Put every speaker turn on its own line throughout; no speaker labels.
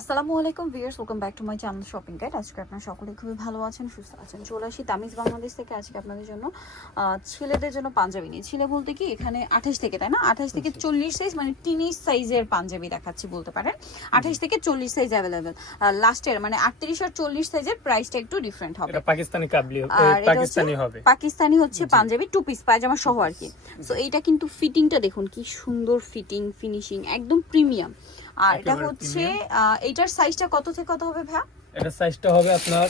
আসসালামু আলাইকুম viewers welcome back to my channel shopping guide আজকে আপনারা সকলে খুবই ভালো আছেন সুস্থ আছেন। চলে আসি তামিজ বাংলাদেশ থেকে। আজকে আপনাদের জন্য ছেলেদের জন্য পাঞ্জাবি নিয়ে। ছেলে বলতে কি এখানে আঠাশ থেকে তাই না? আঠাশ থেকে চল্লিশ সাইজ মানে টিনিস সাইজের পাঞ্জাবি দেখাচ্ছি বলতে পারেন। আঠাশ থেকে চল্লিশ সাইজ অ্যাভেলেবেল লাস্টের মানে আটত্রিশ আর চল্লিশ সাইজের প্রাইসটা একটু ডিফারেন্ট হবে।
পাকিস্তানি কাবলি
আর
পাকিস্তানি হবে।
পাকিস্তানি হচ্ছে পাঞ্জাবি টু পিস পায়জামা সহ আর কি। সো এইটা কিন্তু ফিটিংটা দেখুন কি সুন্দর ফিটিং ফিনিশিং একদম প্রিমিয়াম আর এটা হচ্ছে আহ, এইটার সাইজটা কত থেকে কত হবে ভাইয়া?
এটা সাইজটা হবে আপনার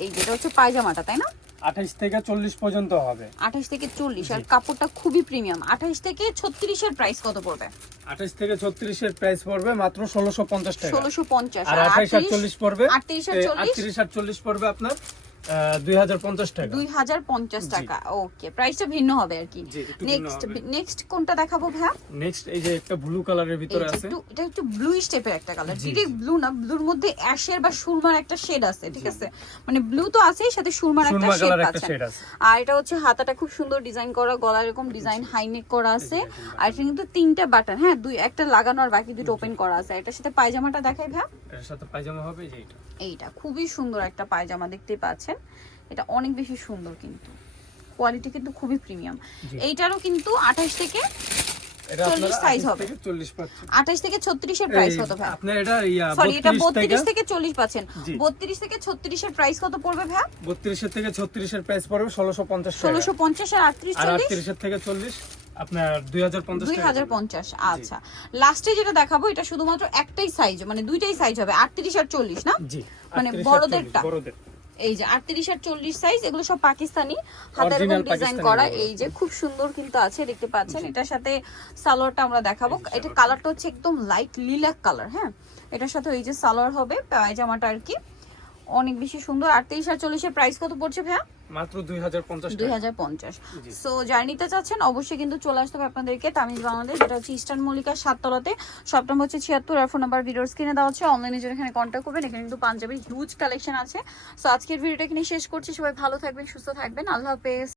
এই যেটা হচ্ছে পায়জামাটা তাই না?
আঠাইশ থেকে চল্লিশ পর্যন্ত হবে।
আঠাশ থেকে চল্লিশ আর কাপড়টা খুবই প্রিমিয়াম আঠাশ থেকে ছত্রিশের প্রাইস কত পড়বে?
আঠাইশ থেকে ছত্রিশের প্রাইস পড়বে মাত্র ষোলোশো পঞ্চাশ টাকা।
ষোলোশো পঞ্চাশ।
আর আঠাইশ আর চল্লিশ পড়বে
আটত্রিশ আর চল্লিশ?
আটত্রিশ আর চল্লিশ পড়বে আপনার দুই হাজার পঞ্চাশ টাকা।
দুই হাজার পঞ্চাশ টাকা ওকে প্রাইসটা ভিন্ন হবে আর কি। নেক্সট নেক্সট কোনটা দেখাবো ভাইয়া?
নেক্সট এই যে একটা ব্লু কালারের ভিতরে আছে।
একটু এটা একটু ব্লুইশ টাইপের একটা কালার ডিরেক্ট ব্লু না ব্লুর মধ্যে অ্যাশের বা সুরমার একটা শেড আছে ঠিক আছে? মানে ব্লু তো আছেই সাথে সুরমার একটা শেড
আছে।
আর এটা হচ্ছে হাতাটা খুব সুন্দর ডিজাইন করা গলা এরকম ডিজাইন হাই নেক করা আছে। আর এটা কিন্তু তিনটা বাটন হ্যাঁ দুই একটা লাগানো আর বাকি দুটো ওপেন করা আছে। এটার সাথে পায়জামাটা দেখাই ভাই
এর সাথে পায়জামা হবে যে এটা?
এইটা খুবই সুন্দর একটা পায়জামা দেখতে পাচ্ছেন। এটা অনেক বেশি সুন্দর কিন্তু। কোয়ালিটি কিন্তু খুবই প্রিমিয়াম এইটারও কিন্তু আঠাশ থেকে
এটা
40 হবে। আঠাশ থেকে ছত্রিশের প্রাইস কত ভাই
এটা
সরি এটা
বত্রিশ থেকে
চল্লিশ পাচ্ছেন। বত্রিশ থেকে ছত্রিশের প্রাইস কত পড়বে ভাই
বত্রিশের থেকে ছত্রিশের প্রাইস পড়বে ষোলোশো পঞ্চাশ
ষোলোশো পঞ্চাশ আর আটত্রিশ
আটত্রিশের থেকে চল্লিশ আপনার
আচ্ছা। লাস্টে যেটা দেখাবো এটা শুধুমাত্র একটাই সাইজ মানে দুইটাই সাইজ হবে আটত্রিশ আর চল্লিশ না? মানে বড়দেরটা?
বড়দের।
এই যে আটত্রিশ আর চল্লিশ সাইজ এগুলো সব পাকিস্তানি। হাতের ডিজাইন করা। এই যে খুব সুন্দর কিন্তু আছে দেখতে পাচ্ছেন। এটার সাথে সালোয়ারটা আমরা দেখাবো। এটা কালারটা হচ্ছে একদম লাইট লিলাক কালার হ্যাঁ? এটার সাথে এই যে সালোয়ার হবে পায়জামাটা আর কি। অনেক বেশি সুন্দর। আর তেইশ আর চল্লিশের প্রাইস কত পড়ছে ভাইয়া?
মাত্র দুই হাজার পঞ্চাশ
দুই হাজার পঞ্চাশ। সো যারা নিতে চাচ্ছেন অবশ্যই কিন্তু চলে আসতে হবে আপনাদেরকে তামিজ বাংলাদেশ যেটা হচ্ছে ইস্টার্ন মল্লিকার সাততলাতে। সব নম্বর হচ্ছে ছিয়াত্তর আর ফোন নাম্বার ভিডিওর স্ক্রিনে দেওয়া হচ্ছে অনলাইনে যারা এখানে কন্ট্যাক্ট করবেন এখানে কিন্তু পাঞ্জাবি হিউজ কালেকশন আছে। সো আজকের ভিডিওটা এখানে শেষ করছি। সবাই ভালো থাকবেন সুস্থ থাকবেন। আল্লাহ হাফেজ।